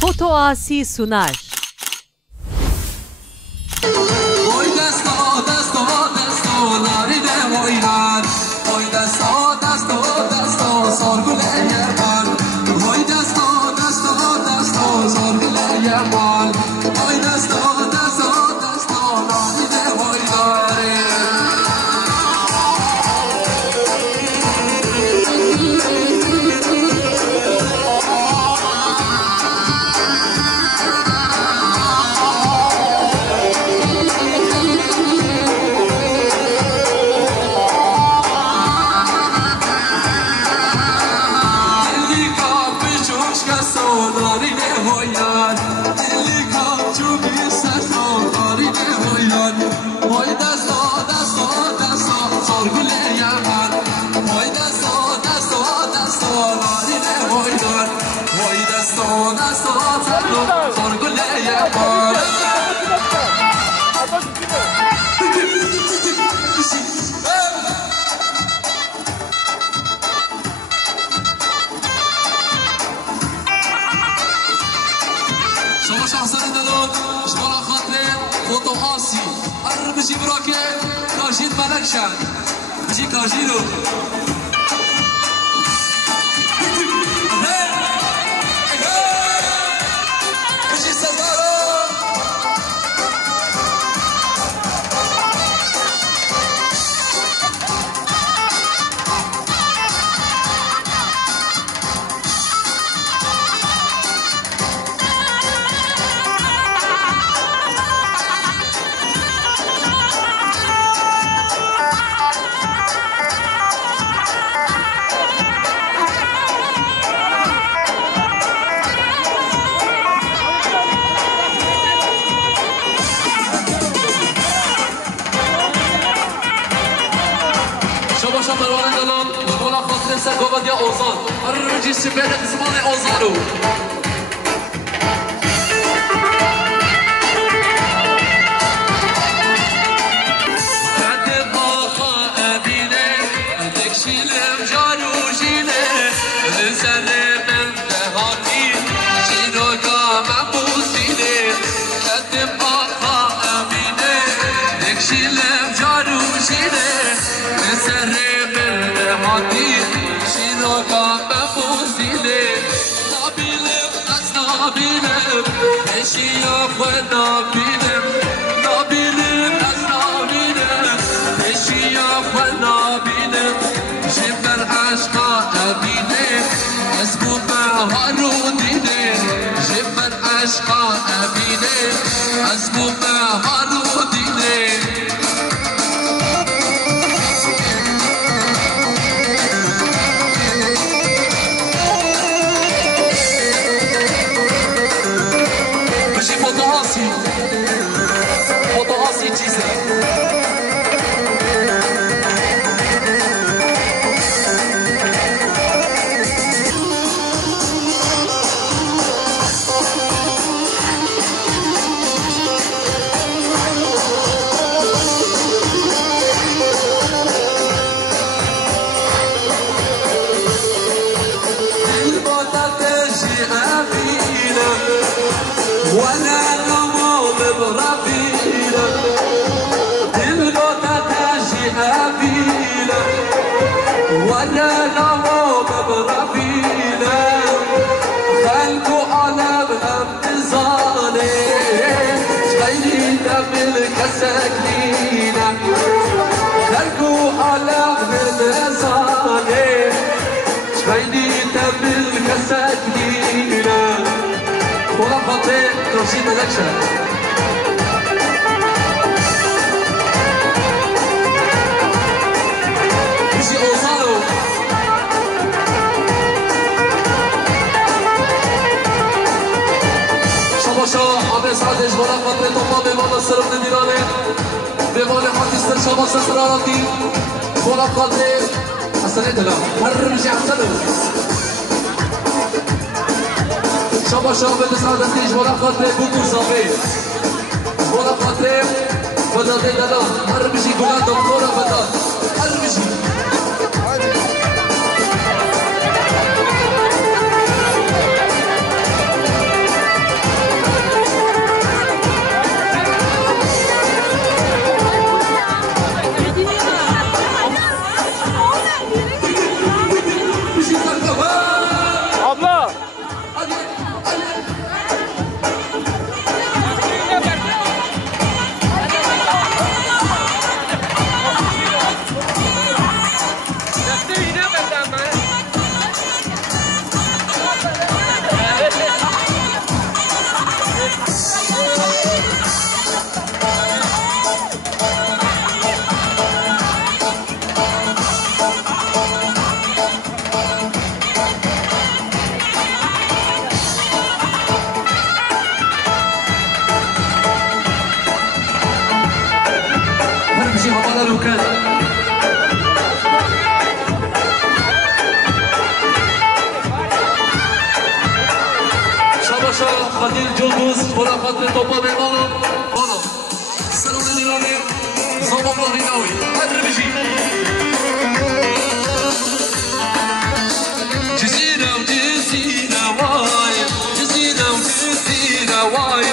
Foto Asi sunar. شما شخصا دلون شما خاطر فوتو آسی هر بشی برا که کاشید ملک شد بشی کاشیدو بشی ستارو شما پروانه دلان شما خاطر سرگوبت یا اوزان هر رجیس چه بهت زمان اوزانو اشیا خود نبینم نبینم از نبینم اشیا خود نبینم جبر عشقا نبینم از بو بهارو دیدم جبر عشقا نبینم از بو بهارو دیدم foto asi چیزه وانا نوم برفينا خلقوا على بنبزاني شغيلينا بالكسكينة خلقوا على بنبزاني شغيلينا بالكسكينة ولا خطير ترشيد ملكشة همه سعدش بالا خاطر توما به بالا سرم نمیرانه به بالا خاطر شما سسراراتی بالا خاطر اصلا ندلا هر رجع سلو شما به سعدش بالا خاطر بودو زاوی بالا خاطر بداده دلا هر بشی گلان دکتورا بداد هر بشی شرکت شاباشا خدیل جلبوز برا خاطر توپا به بالا سلام نیرانه زمان راهی ناوی هدر بشی جزیره و جزیره وای جزیره و جزیره وای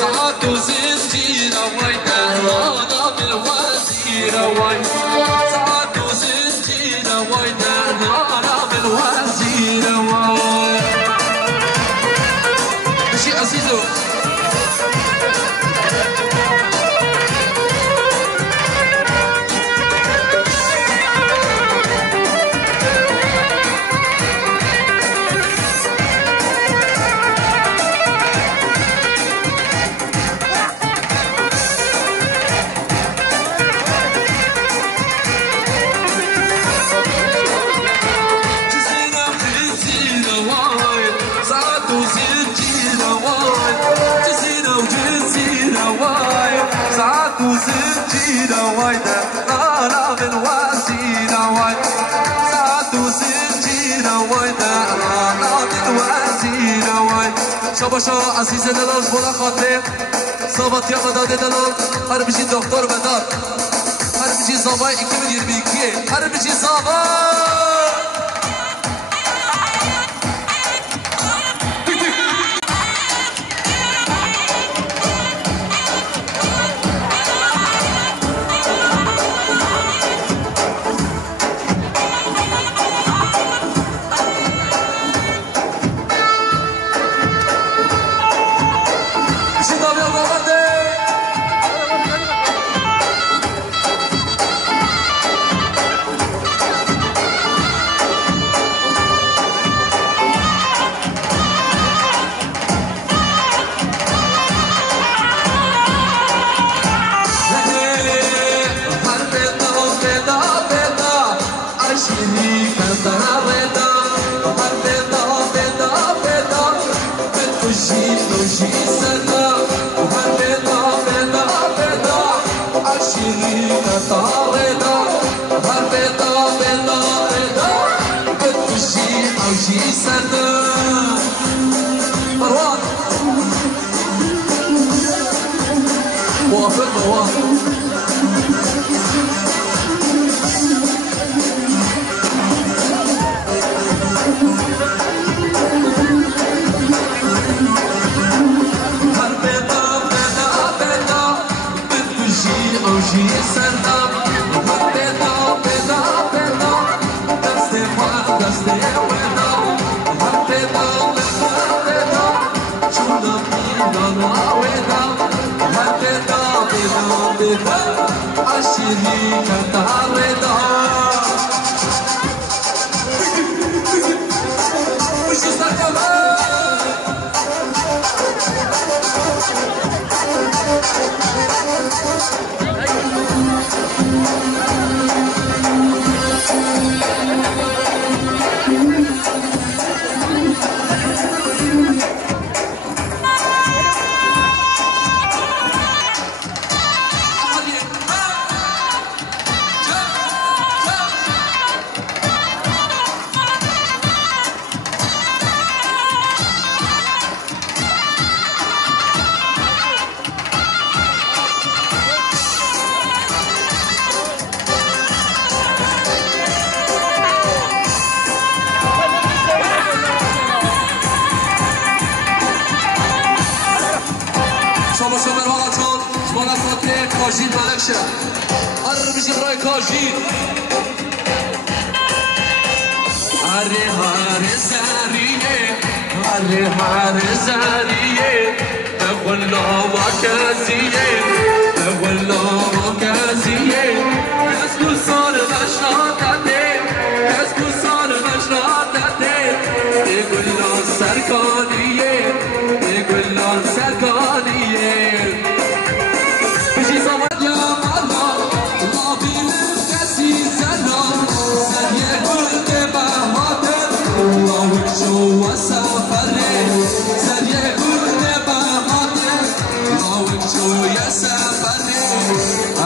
ساعت و زنجیره وای دهانا بالوزیره وای ساعت و زنجیره وای دهانا بالوزیره وای بشي عزيزو زنجيرة وايدة أنا من وزيرة وايد ساعات وزنجيرة وايدة أنا من وزيرة وايد شاباشا عزيز دلال بولا خاطر صابت يا مداد دلال هر بشي دكتور بدار هر بشي زاباي 2022 هر بشي زاباي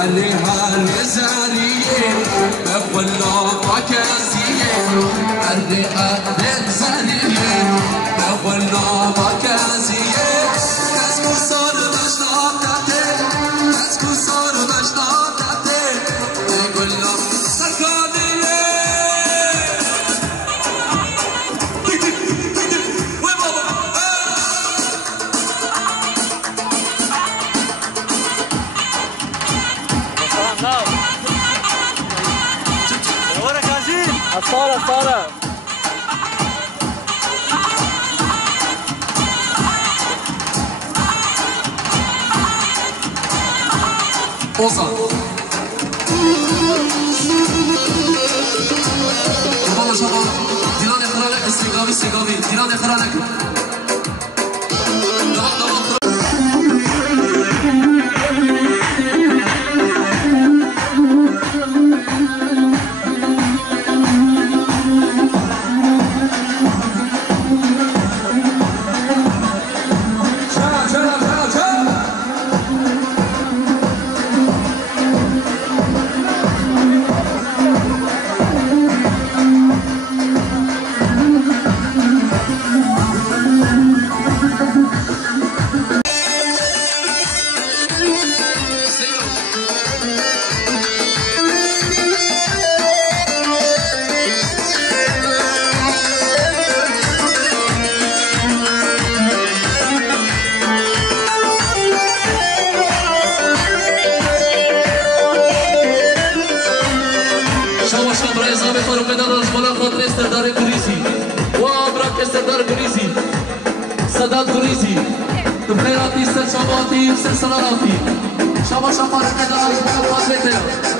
عليها الزاري ساره Osa. Şaban şaban. Dilan ekrana istigavi istigavi. Dilan ekrana. Devam devam. سداد گریزی تو خیراتی سر شباتی سر سلاراتی شبا شبا رکت آج بگم خاطرته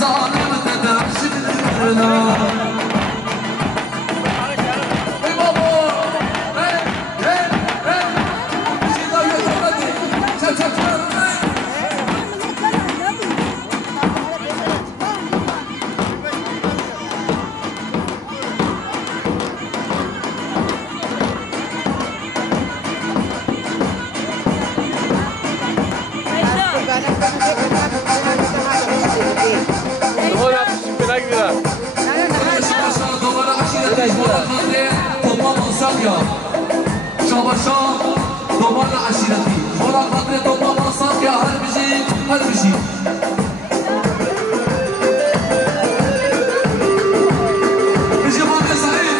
ظالم تدرس لنا شاباشا دوباره عشیرتی خورا قدر دوباره آسان که هر بشی بشی ما بسعید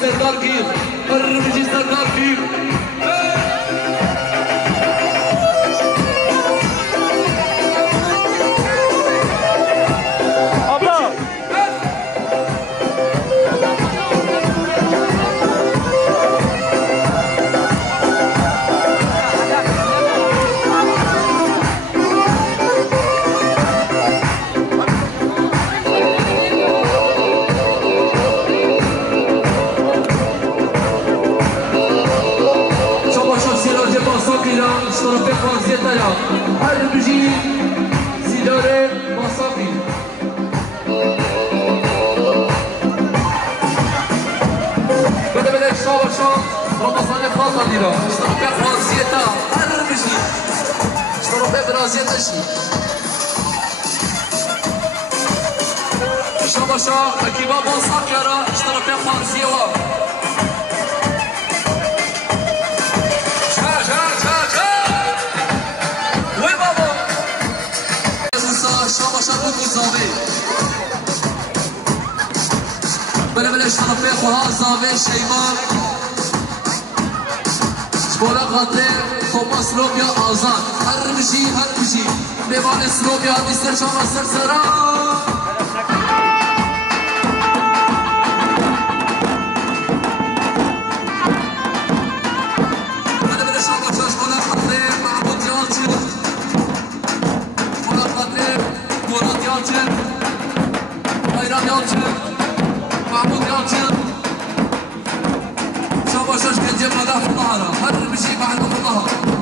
سردار گیر برمجی سردار گیر هر بجی سیداره مصافی بده شاباشا رمضان خاطر دیرا اشترا به فرانسیتا هر بجی اشترا به برازیتشی شاباشا اکیبا مصافی را اشترا به فرانسیوا بله شرفه خواه زاوه شیما شبولا خاطر توماس روبیا آزاد هر بشی دیوان سلوبیا میستر شما سرسرا بله شما شبولا خاطر محمود یالچن شبولا خاطر مراد یالچن bayram yalçın Mahmut Yalçın شاباشاش كنجي مداح الظهرة هر بشي بعد الظهر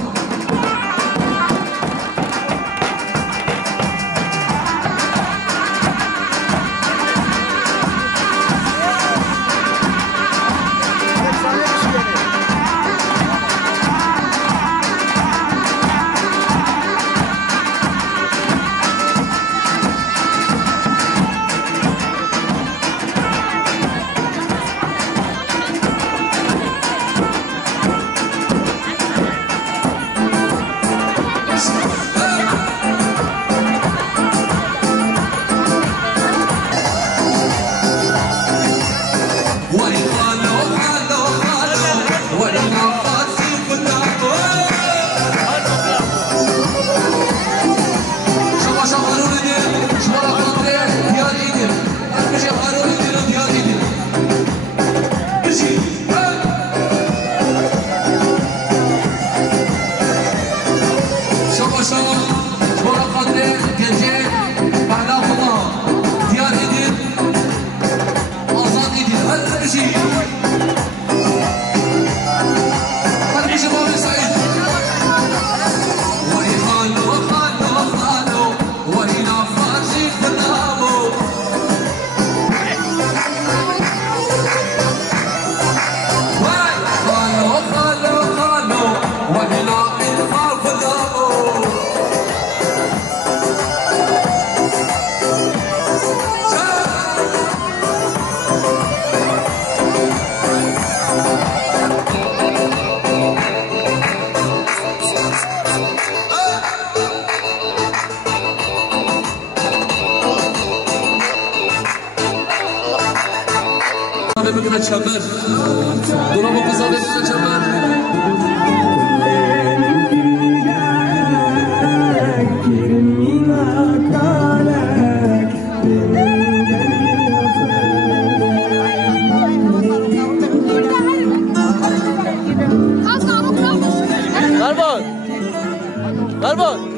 بکنه چمبر دورا با کسانه بکنه چمبر Garbon!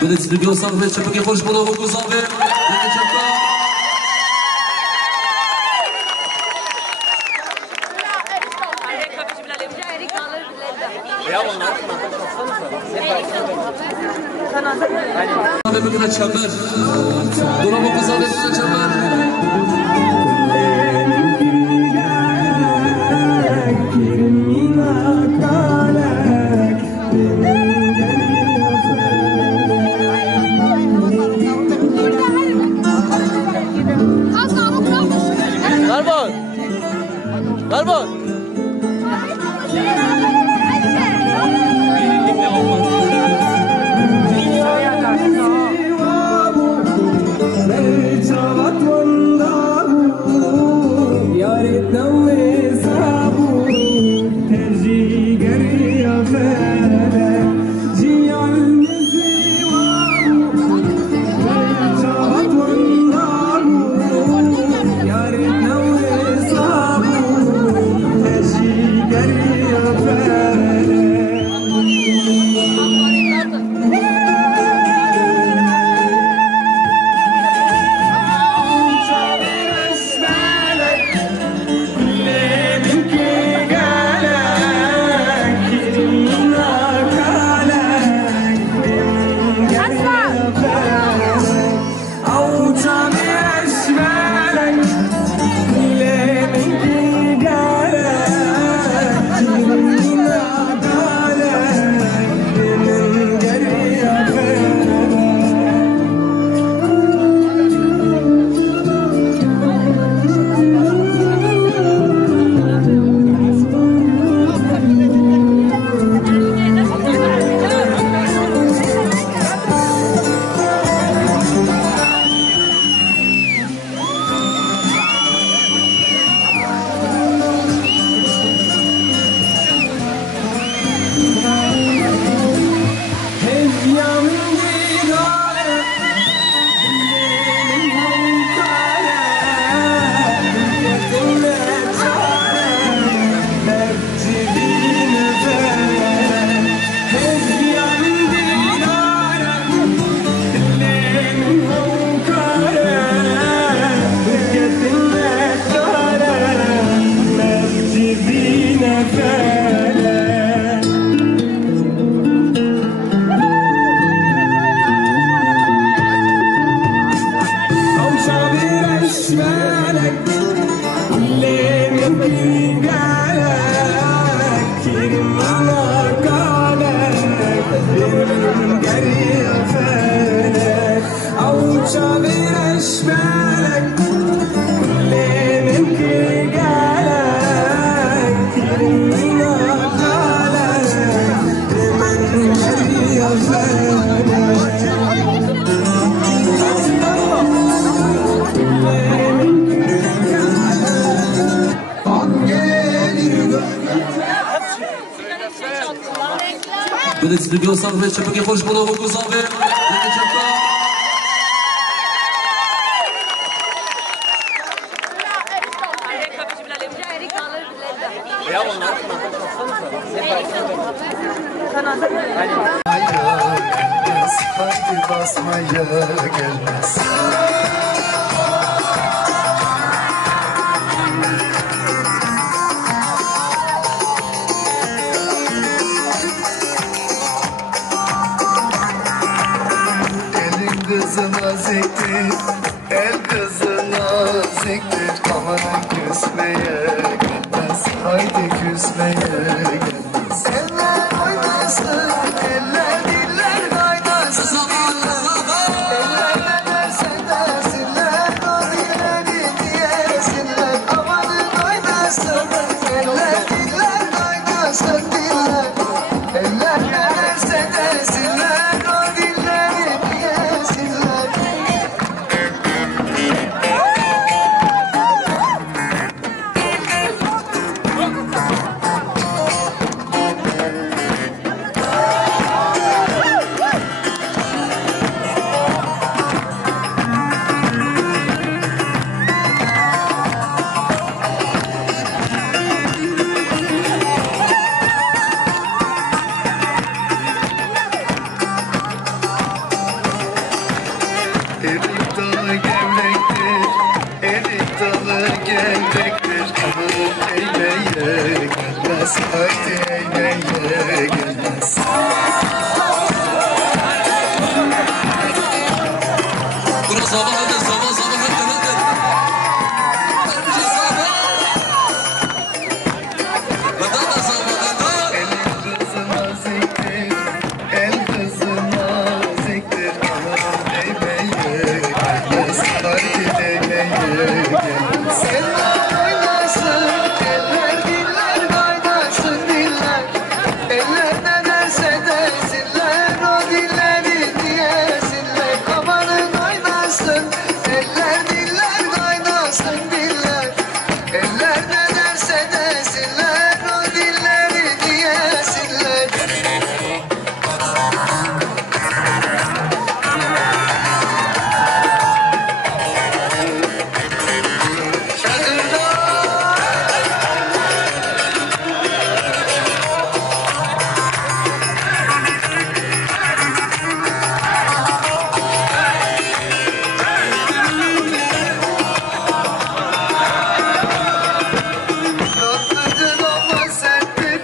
Będę studio sam jeszcze takie forsz podobo kozowy. Będę büküne çember. Dura ba kozowy büküne çember. Garbon! Garbon! Będę studio sam jeszcze takie forsz polowo kozowy. Haydi basmaya gelmez. Elin kızına ziktir, el kızına ziktir. Amanın küsmeye gelmez, haydi küsmeye gelmez. Eller oynasın, eller diller kaynasın. Eller ne derse desinler, o dilleri diyesinler. Amanın oynasın, eller diller kaynasın diller. Eller ne derse desinler, o dilleri diyesinler. Erik dalı gevrektir, erik dalı gevrektir. Amanın eğmeye gelmez, haydi eğmeye gelmez. Burası sabah hadi sabah sabah hadi. Her şey sabah. Veda da sabah veda. El kızına ziktir, el kızına ziktir. Amanın eğmeye gelmez, haydi eğmeye gelmez. Eller oynasın, eller diller kaynasın diller. Eller ne derse desinler, o dilleri diyesinler. Amanın oynasın, eller diller kaynasın diller. Eller ne derse desinler, o dilleri diyesinler. Tatlıdır ama serttir,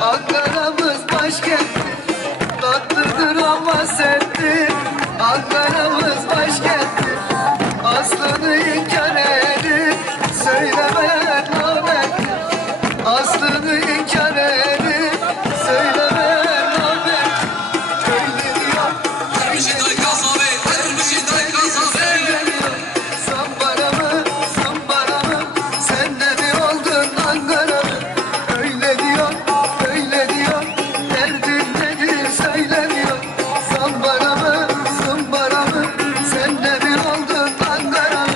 Ankara'mız başkenttir. Tatlıdır ama serttir, Ankara'mız başkenttir. Aslını inkar edip söylemeyen namerttir. Aslını inkar edip söylemeyen namerttir. Öyle diyor, Her bir şey dakika sabah, her bir şey dakika sabah. Zambara mı, zambara mı, sen de mi oldun Ankara mı? Öyle diyor, derdin nedir söylemiyor. Zambara mı, zambara mı, sen de mi oldun Ankara mı?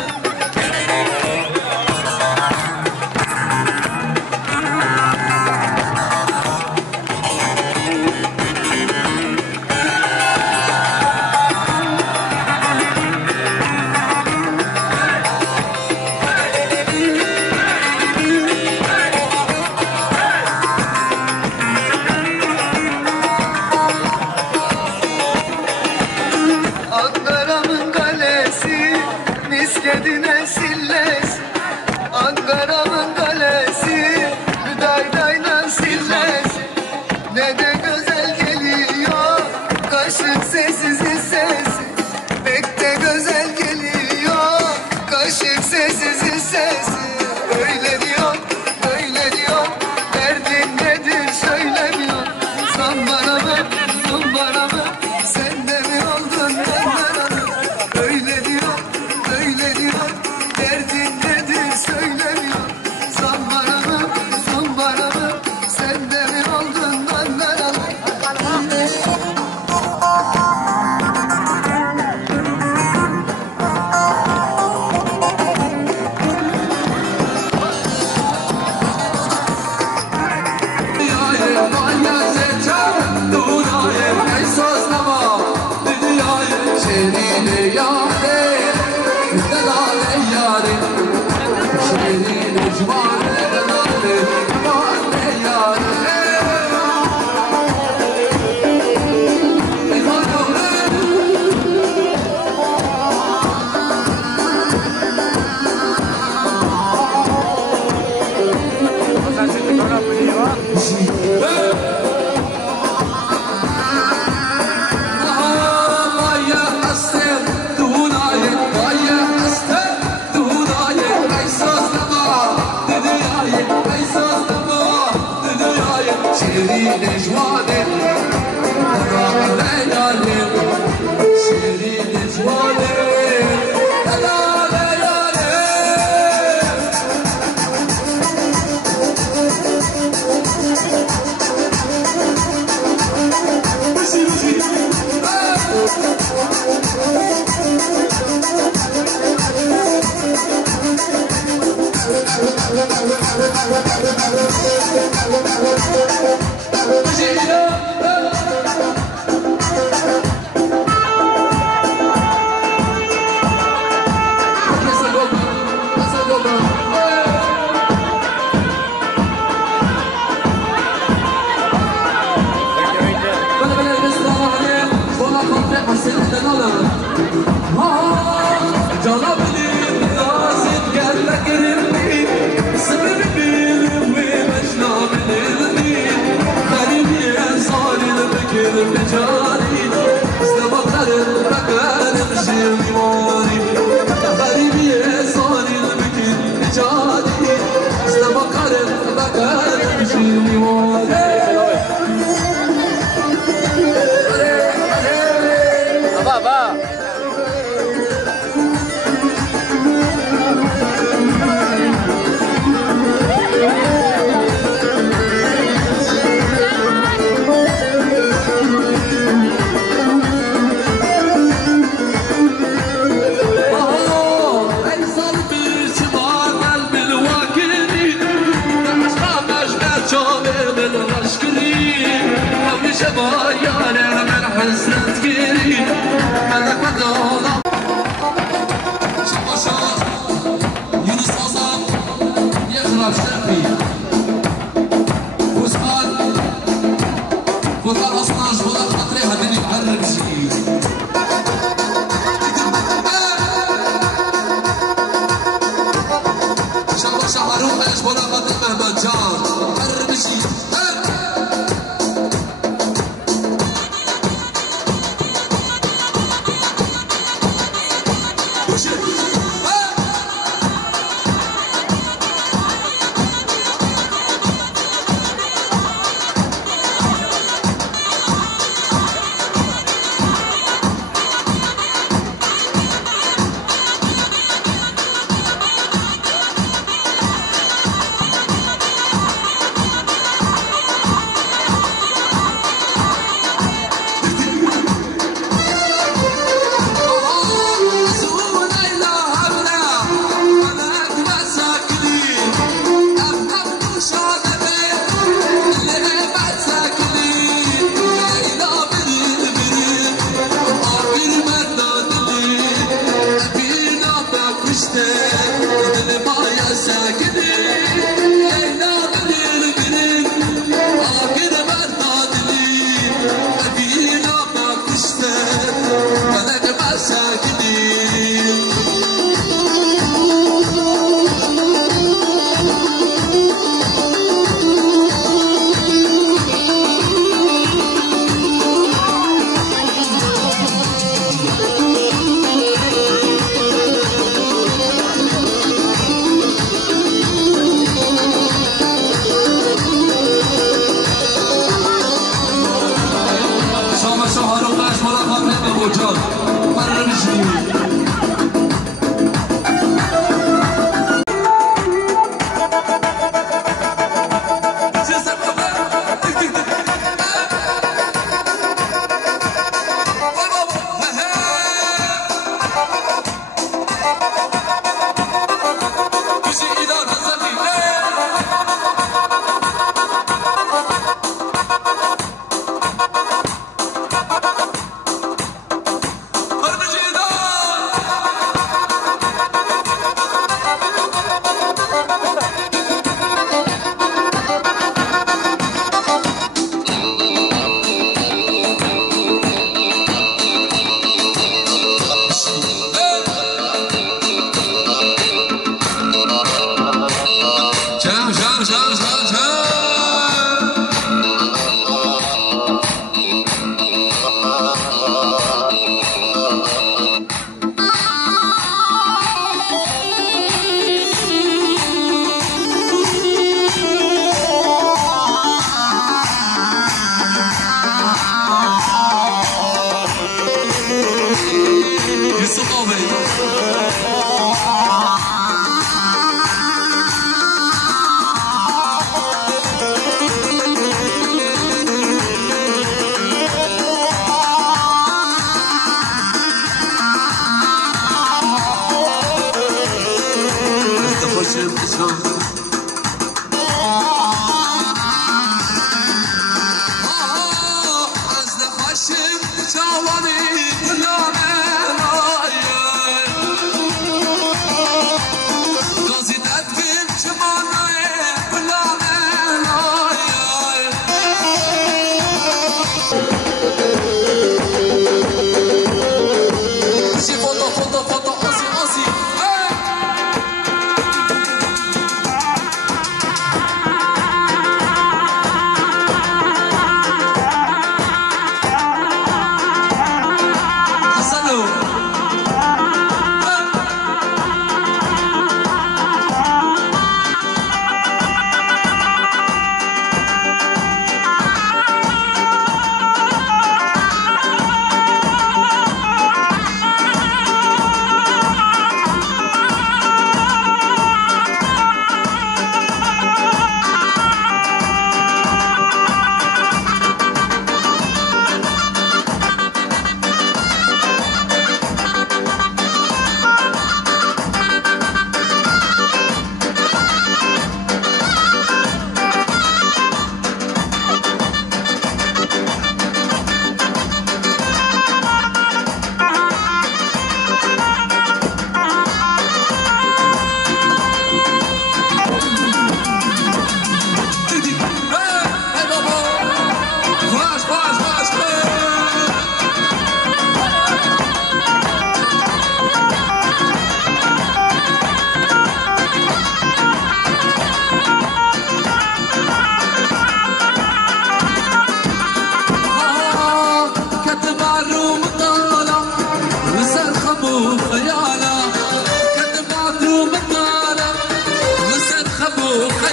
شیرین جوانه لیالی شیرین جوانه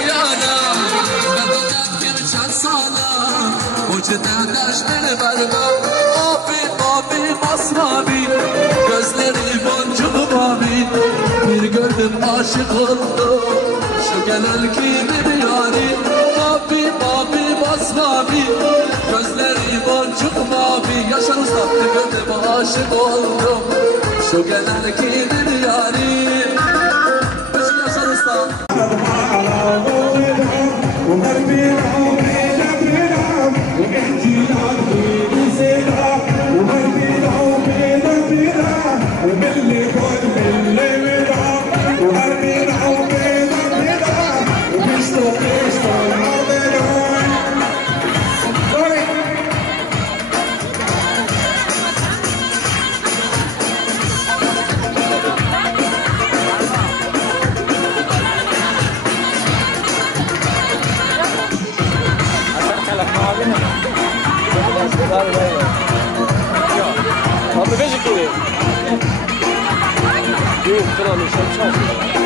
yana Medadet gibi çat sana Ucuna deşmeli berdan Abi abi masmavi Gözleri boncuk mavi Bir gördüm aşık oldum Şu gelen kimi bir yari Abi abi masmavi Gözleri boncuk mavi Yaşar usta bir gördüm aşık oldum Şu gelen kimi bir yari Yaşar usta Abi veja que ele. Viu? Pelo menos,